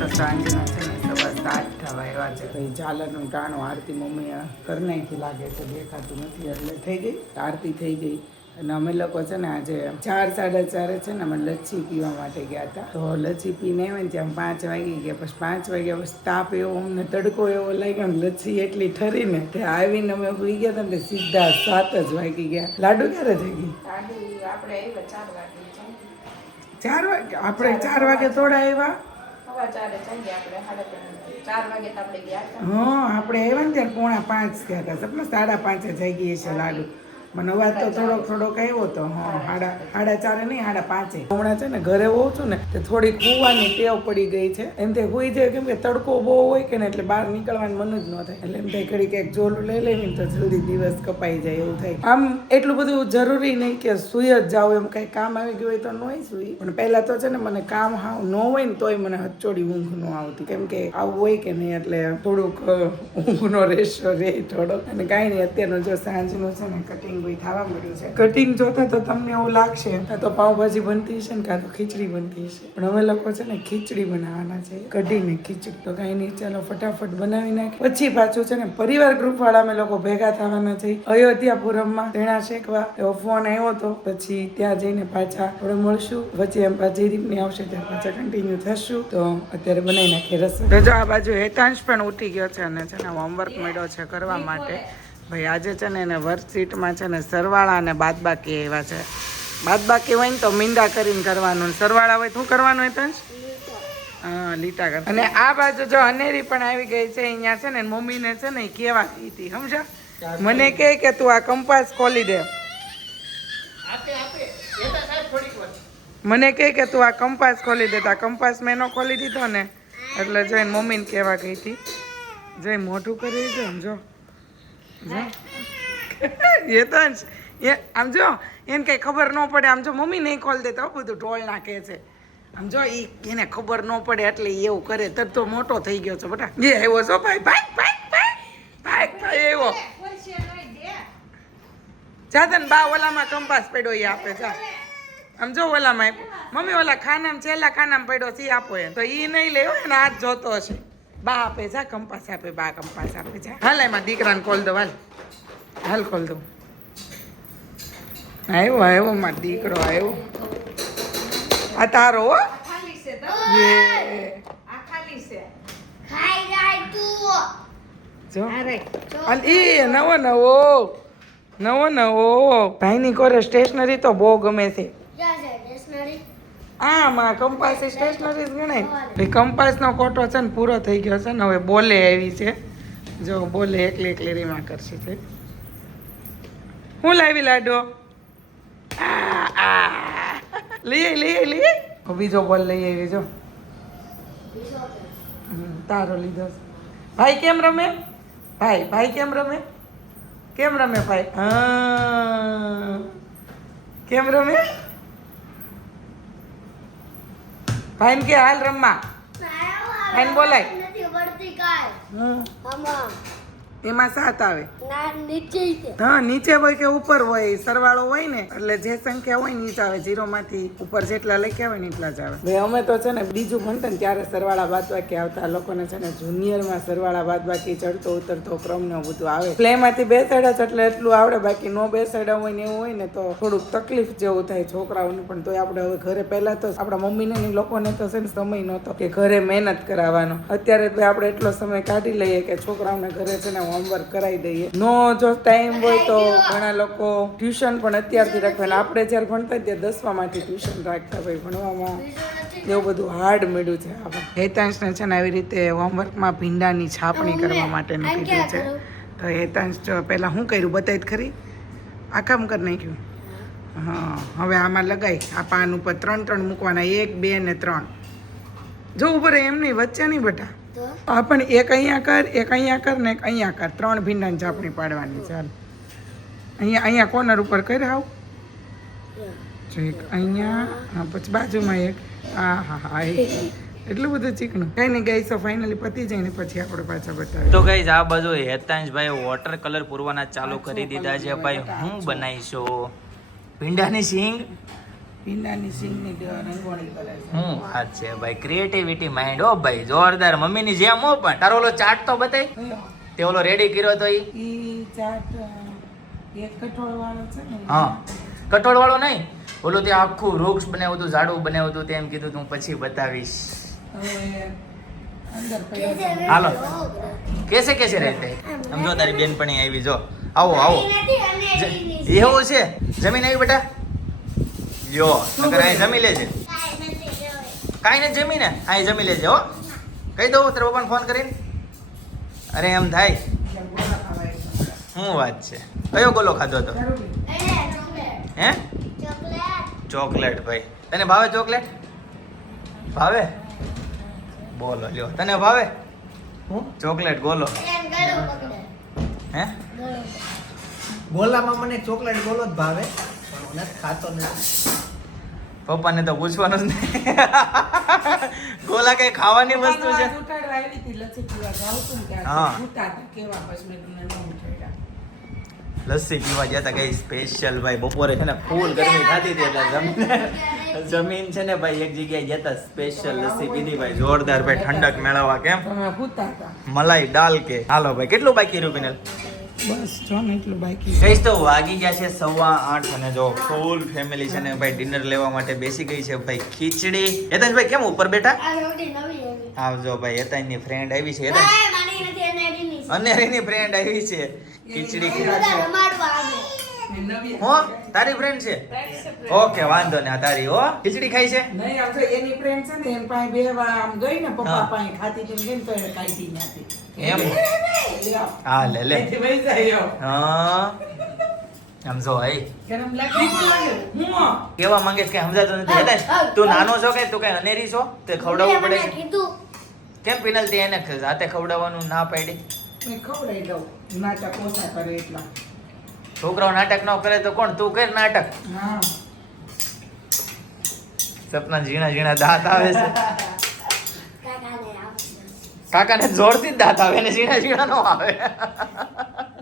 તો સાંજના છે ને 7:15 થવા આવ્યા છે. ભાઈ ઝાલરનું ટાણું આરતી મમ્મીએ કરી નાખી લાગે છે, દેખાતું નથી એટલે થઈ ગઈ આરતી થઈ ગઈ. અને અમે લોકો છે ને આજે 4-4:30 છે ને અમે લચ્છી પીવા માટે ગયા હતા. તો લચ્છી પીને આવ્યા ને ત્યાં 5 વાગી ગયા. પછી 5 વાગ્યા પછી તાપ એવો અમને તડકો એવો લાગ્યો ને લચ્છી એટલી ઠરી ને તે આવીને અમે સુઈ ગયા હતા ને સીધા 7 જ વાગી ગયા. લાડુ ક્યારે થઈ ગઈ? આપણે 4 વાગે. 4 વાગે આપણે 4 વાગે થોડા આવ્યા. આપણે આવ્યા ને ત્યારે 4:45 થયા હતા. સપના 5:30 થઈ ગઈ છે લાડુ. મને અવાજ તો થોડોક આવ્યો હતો. હા 4:30 નહીં 5:30. હમણાં છે ને ઘરે હોઉં છું ને તે થોડી કૂવાની ટેવ પડી ગઈ છે. એમ તે હોઈ જાય કેમ કે તડકો બહુ હોય કે ને એટલે બહાર નીકળવાનું મન જ ન થાય. એટલે એમ થાય ઘડી ક્યાંક જોલું લઈ લઈને તો જલ્દી દિવસ કપાઈ જાય એવું થાય. આમ એટલું બધું જરૂરી નહીં કે સુઈ જ જાવ, એમ કઈ કામ આવી ગયું હોય તો નહીં સુઈ. પણ પહેલા તો છે ને મને કામ ન હોય ને તોય મને હચોડી ઊંઘ ન આવતી, કેમ કે આવું હોય કે નહીં એટલે થોડુંક ઊંઘનો રેશો રહે થોડોક. અને કાંઈ નહીં અત્યારનું જો સાંજનું છે ને કટિંગ થવા મળ્યું છે. કટિંગ જોતા તો તમને એવું લાગશે કાં તો પાવભાજી બનતી છે ને કાં તો ખીચડી બનતી છે, પણ અમે લોકો છે ને ખીચડી બનાવવાના છે, કઢીને ખીચડી. તો કાંઈ નહીં ચાલો ફટાફટ બનાવી નાખી. પછી પાછું છે ને પરિવાર ગ્રુપ વાળા અમે લોકો ભેગા થવાના છે અયોધ્યાપુરમમાં તેણા શેકવા. એવો ફોન આવ્યો હતો. પછી ત્યાં જઈને પાછા આપણે મળશું. વચ્ચે એમ પાછી રીતની આવશે ત્યારે પાછા કન્ટિન્યુ થશું. તો અત્યારે બનાવી નાખીએ રસોઈ. તો જો આ બાજુ હેતાંશ પણ ઉઠી ગયો છે અને છે ને હોમવર્ક મળ્યો છે કરવા માટે. ભાઈ આજે છે ને એને વર્કશીટમાં છે ને સરવાળા અને બાદબાકી આવ્યા છે. બાદબાકી હોય ને તો મીંડા કરીને કરવાનું, સરવાળા હોય શું કરવાનું હોય તંજ? હા લીટા કર. અને આ બાજુ જો અનેરી પણ આવી ગઈ છે. અહીંયા છે ને મમ્મીને છે ને કેવા ગઈ હતી સમજા, મને કહે કે તું આ કંપાસ ખોલી દે. મને કહે કે તું આ કંપાસ ખોલી દે. તો આ કંપાસ મેં ન ખોલી દીધો ને એટલે જોઈને મમ્મીને કહેવા ગઈ હતી. જોઈ મોઢું કરી દે જો એ તો આમ જો એને કઈ ખબર ન પડે. આમ જો મમ્મી નહીં ખોલી દેતા બધું ઢોળ નાખે છે. આમ જો એને ખબર ન પડે એટલે એવું કરે. તર તો મોટો થઈ ગયો છે બેટા. એ આવ્યો છો ભાઈ આવ્યો. જાતન બા ઓલામાં કંપાસ પડ્યો એ આપે જા. આમ જો ઓલામાં મમ્મી ઓલા ખાનામાં છેલ્લા ખાનામાં પડ્યો છે આપો એ તો એ નહીં લેવો ને હાથ જોતો હશે. બા આપે જા કંપાસ આપે, બા કંપાસ આપે જા. હાલ એમાં દીકરાને ખોલ દો. હાલ ખોલ દો. આવ્યો મારો દીકરો આવ્યો. આ તારો હો નવો ભાઈની કોરે સ્ટેશનરી તો બહુ ગમે છે. આમાં કંપાસ સ્ટેશનરી જ ગણાય. ભાઈ કંપાસનો કોટો છે ને પૂરો થઈ ગયો છે ને હવે બોલે આવી છે. જો બોલે એકલી રીમાં કરશે તે. હું લાવી લાડો લઈએ બીજો બોલ લઈ આવી જો. તારો લીધો. ભાઈ કેમ રમે? ભાઈ કેમ રમે? ભાઈ હા કેમ રમે? ભાઈ કે હાલ રમવા. ભાઈ બોલાય. એમાં 7 આવે. હા નીચે હોય કે ઉપર હોય, સરવાળો હોય ને એટલે જે સંખ્યા હોય નીચે આવે. 0 માંથી ઉપર જેટલા લખ્યા હોય ને એટલા જ આવે. ભાઈ અમે તો છે ને બીજું ભણતા ને ત્યારે સરવાળા બાદબાકી આવતા. લોકોને છે ને જુનિયરમાં સરવાળા બાદબાકી ચડતો ઉતરતો ક્રમ ને બધું આવે. પ્લે માંથી બેસાડ્યા છે એટલે એટલું આવડે. બાકી નો બેસાડ્યા હોય ને એવું હોય ને તો થોડુંક તકલીફ જેવું થાય છોકરાઓને. પણ તોય આપણે હવે ઘરે પહેલા તો આપણા મમ્મીને લોકોને તો છે ને સમય નહોતો કે ઘરે મહેનત કરાવવાનો. અત્યારે તો આપણે એટલો સમય કાઢી લઈએ કે છોકરાઓને ઘરે છે ને હોમવર્ક કરાવી દઈએ. નો જો ટાઈમ હોય તો ઘણા લોકો ટ્યુશન પણ અત્યારથી રાખવાના. આપણે જ્યારે ભણતા ત્યારે 10માંથી ટ્યુશન રાખતા. ભાઈ ભણવામાં એવું બધું હાર્ડ મળ્યું છે. આપણે હેતાંશને છે ને આવી રીતે હોમવર્કમાં ભીંડાની છાપણી કરવા માટે કીધું છે. તો હેતાંશ જો પહેલાં શું કર્યું બતાવી ખરી. આ કામ કરી નાખ્યું. હા હવે આમાં લગાવી આ પાન ઉપર 3 મૂકવાના. 1 2 ને 3 જો ઉપર એમ નહીં વચ્ચે નહીં બેટા. આ પણ એક અહીંયા કર, એક અહીંયા કર ને એક અહીંયા કર. 3 ભીંડાની છાપણી પાડવાની. ચાલ અહીંયા કોર્નર ઉપર કર. આવ જો એક અહીંયા. હા પછી બાજુમાં એક. હા એટલું બધું ચીકણું કઈ નહીં. ગઈ તો ફાઇનલી પતી જાય ને પછી આપણે પાછા બતાવીએ. તો ગઈ આ બાજુ હેતાંશભાઈ વોટર કલર પૂરવાના ચાલુ કરી દીધા છે. ભાઈ હું બનાવીશું ભીંડાની સિંગ. ભીંડાની સિંગની રંગોળી કરે છે. હું વાત છે ભાઈ, ક્રિએટિવિટી માઇન્ડ હો ભાઈ, જોરદાર. મમ્મીની જેમ હો. પણ તારો ઓલો ચાટ તો બતાય, તે ઓલો રેડી કર્યો તો ઈ ચાટ એક કઠોળ વાળો છે ને. હા, કઠોળ વાળો નહીં, ઓલું ત્યાં આખું વૃક્ષ બનાવ્યું હતું, ઝાડવું બનાવ્યું હતું, તેમ કીધું તું પછી બતાવીશ. હવે અંદર પડ્યો છે. હાલો, કેસે કેસે રહેતે. સમજો તારી બેનપણી આવી, જો આવો આવો. એવું છે, જમીન આવી બેટા, જો નકર અહીં જમી લેજે. કાંઈ નથી જમીને, અહીં જમી લેજે હો. કહી દઉં તારા પપ્પાને ફોન કરીને. અરે એમ થાય, ગોળા ખાવાય છે. શું વાત છે. કયો ગોલો ખાધો હતો? હે? ચોકલેટ ભાઈ. તને ભાવે ચોકલેટ? ભાવે? બોલો લ્યો, તને ભાવે ચોકલેટ? ગોલો હે? ગોલામાં મને ચોકલેટ ગોલો જ ભાવે પણ હું નથી ખાતો નથી. પપ્પાને તો પૂછવાનું જ નહીં. ગોલા કઈ ખાવાની વસ્તુ છે? આજ ઉઠાડવા આવી હતી, લચ્છી પીવા જાઉં છું ને ત્યારે હા. ઉઠા હતા, કેવા પછી મેં તમને ન ઉઠાડ્યા. લસ્સી પીવા ગયા હતા કઈ સ્પેશિયલ ભાઈ. બપોરે છે ને ફૂલ ગરમી ખાતી હતી એટલે જમીન છે ને ભાઈ એક જગ્યાએ ગયા હતા, સ્પેશિયલ લસ્સી પીધી ભાઈ, જોરદાર ભાઈ, ઠંડક મેળવવા. કેમ? તમે ઉઠા હતા. મલાઈ ડાલ કે. હાલો ભાઈ, કેટલું બાકી રહ્યું પિનલ? બસ જો ને એટલું બાકી. કહીશ તો વાગી ગયા છે 8:15 અને જો ફૂલ ફેમિલી છે ને ભાઈ ડિનર લેવા માટે બેસી ગઈ છે ભાઈ. ખીચડી. હેતાંશભાઈ કેમ ઉપર બેઠા? આવજો ભાઈ, હેતાંશની ફ્રેન્ડ આવી છે. અનેરીની ફ્રેન્ડ આવી છે. ખીચડી નવી હો, તારી ફ્રેન્ડ છે? ઓકે, વાંધો ને. આ તારી હો, ખીચડી ખાઈ છે. નહીં, આમ તો એની ફ્રેન્ડ છે ને એની પાસે બે વાર આમ ગઈ ને પપ્પા હા. પાસે ખાતી હતી ને ગઈ ને તો એને કાઢી નાખી. એમ? લ્યો. હા, લે લે. અહીંથી વહી જાય યો. હા, આમ જો ભાઈ કેમ લાગે? હું કેવા માંગે છે કે સમજાતું નથી. હેતાંશ, તું નાનો છો કે તું કઈ અનેરી છો? તે ખવડાવવું પડે છે. કેમ પિનલ તે એને જાતે ખવડાવવાનું ના પાડી? મેં ખવડાવી દઉં, નાટક ઓછા કરે એટલા. છોકરાઓ નાટક ન કરે તો કોણ? તું કર નાટક. હા. સપના ઝીણા ઝીણા દાંત આવે છે. કાકાને જોરથી જ દાંત આવે ને ઝીણા ઝીણા નો આવે.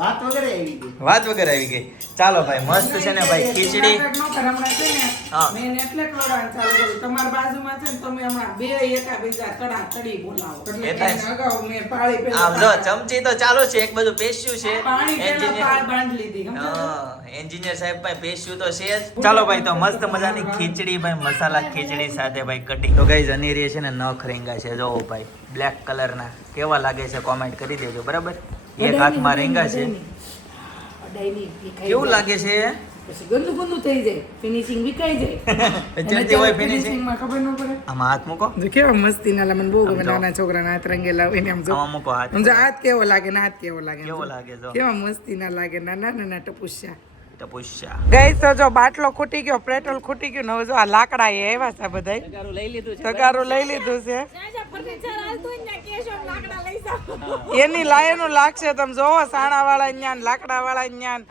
વાત વગેરે આવી ગઈ. વાત વગર આવી ગઈ. ચાલો ભાઈ, મસ્ત છે ને ભાઈ ખીચડી. નાટક ન કર, હમણાં છે ને હા. મેં એને એટલે ખવડાવવાનું ચાલુ કર્યું. તમારી બાજુમાં છે ને તમે હમણાં બે એકાબીજા તડી બોલાવો. એટલે એટલે એને અગાઉ મેં પાળી પેલા આમ જો ચમચી તો ચાલુ છે, એક બધું પેસ્યું છે. પાણી પેલા પાળ બાંધી લીધી. સમજાયું? હા, એન્જિનિયર સાહેબ ભાઈ પેસ્યું તો છે જ. ચાલો ભાઈ, તો મસ્ત મજાની ખીચડી ભાઈ, મસાલા ખીચડી સાથે ભાઈ કઢી. તો ગાઈઝ અનેરી છે ને નખ રેંગા છે, જો ભાઈ બ્લેક કલરના. કેવા લાગે છે કોમેન્ટ કરી દેજો બરાબર. એક હાથમાં રેંગા છે. કેવું લાગે છે? પછી ગંદુ ગંદુ થઈ જાય, ફિનિશિંગ વિકાઈ જાય. અત્યારથી હોય finishing. ફિનિશિંગમાં ખબર ન પડે. આમાં હાથ મૂકો, જો કેવા મસ્તી ના મને બહુ ગમે આમ જો. નાના છોકરાના હાથ રંગેલા હોય ને આમ જો. આમાં મૂકો હાથ. આમ જો હાથ કેવો લાગે ને હાથ કેવો લાગે. આમ કેવો જો. લાગે જો? કેવા મસ્તી ના લાગે નાના નાના ટપુસ્યા. ટપુસ્યા. ગઈ તો જો બાટલો ખૂટી ગયો, પેટ્રોલ ખૂટી ગયું ને હવે જો આ લાકડા એ આવ્યા છે બધાય. તગારું લઈ લીધું છે. એની લાયનું લાગશે, તમે જોવો સાણા વાળા જ્ઞાન, લાકડા વાળા જ્ઞાન.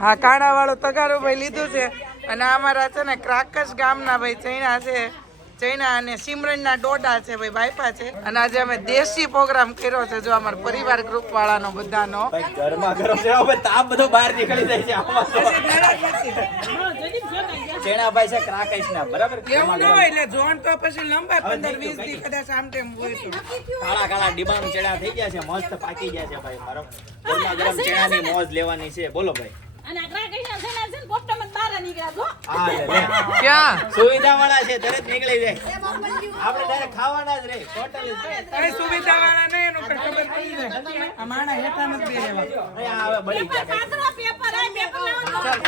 હા, કાણા વાળું તગારું ભાઈ લીધું છે. અને અમારા છે ને ક્રાકસ ગામના ભાઈ ચૈણા છે, ચૈણા અને સિમરનના ડોડા છે ભાઈ, બાયપા છે. અને આજે અમે દેશી પ્રોગ્રામ કર્યો છે, જો અમારા પરિવાર ગ્રુપ વાળાનો બધાનો. ભાઈ ગરમા ગરમ છે હવે, તાપ બધો બહાર નીકળી જાય છે આમાં તો. ચેણાભાઈ છે ક્રાકઈસના બરાબર. એવું ન હોય એટલે જોન તો પછી લંબા 15-20 દી કદાચ આમ તેમ હોય તો. કાળા કાળા ડીબાનું ચેણા થઈ ગયા છે, મસ્ત પાકી ગયા છે ભાઈ. મારો ગરમા ગરમ ચેણાની મોજ લેવાની છે. બોલો ભાઈ. હા, લે, લે. ક્યાં સુવિધા વાળા છે, તરત નીકળી જાય. આપણે ડાયરેક્ટ ખાવાના જ રે ટોટલી. કઈ સુવિધા વાળા નહીં, એનું કઈ ખબર પડી જાય. આ માણા હેઠા નથી બેહવા. અહીંયા આવે બળી ગયા.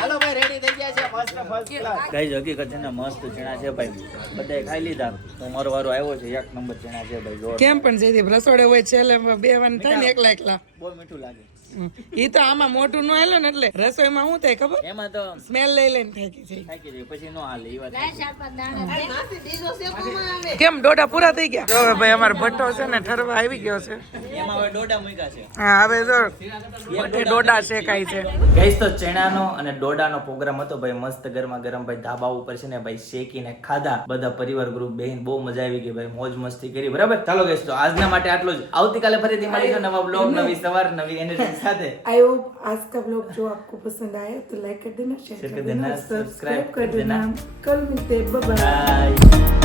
હાલો ભાઈ, રેડી થઈ ગયા છે મસ્ત ફર્સ્ટ ક્લાસ. ગાઈસ હકીકત છે ને મસ્ત ચણા છે ભાઈ, બધાએ ખાઈ લીધા. તો મારો વારો આવ્યો છે, એક નંબર ચણા છે ભાઈ. જોર કેમ પણ જયદીપ રસોડે હોય છેલ્લે બેવાનું થાય ને એકલા એકલા. બહુ મીઠું લાગે. ઈ તો આમાં મોટું ન હાલે ને એટલે રસોઈમાં શું થાય ખબર? એમાં તો સ્મેલ લઈ લઈને થાકી જાય. થાકી જાય પછી નો હાલે. ઈ વાત છે. કેમ ડોડા પૂરા થઈ ગયા? જો ભાઈ અમારો ભટ્ટો છે ને ઠરવા આવી ગયો છે. એમાં હવે ડોડા મૂક્યા છે. હા, હવે જો બધે ડોડા શેકાય છે. ગાઈસ તો ચણાનો અને ડોડાનો પ્રોગ્રામ હતો ભાઈ, મસ્ત ગરમા ગરમ ભાઈ ધાબા ઉપર છે ને ભાઈ શેકીને ખાધા. બધા પરિવાર ગ્રુપ બેહીને બહુ મજા આવી ગઈ ભાઈ, મોજ મસ્તી કરી બરાબર. ચાલો ગાઈસ, તો આજના માટે આટલું જ. આવતીકાલે ફરીથી મળીશું નવા બ્લોગ, નવી સવાર, નવી એનર્જી. खाते आई होप आज का ब्लॉग जो आपको पसंद आया तो लाइक कर देना, शेयर कर देना, सब्सक्राइब कर देना। कल मिलते हैं, बाय बाय। बाय।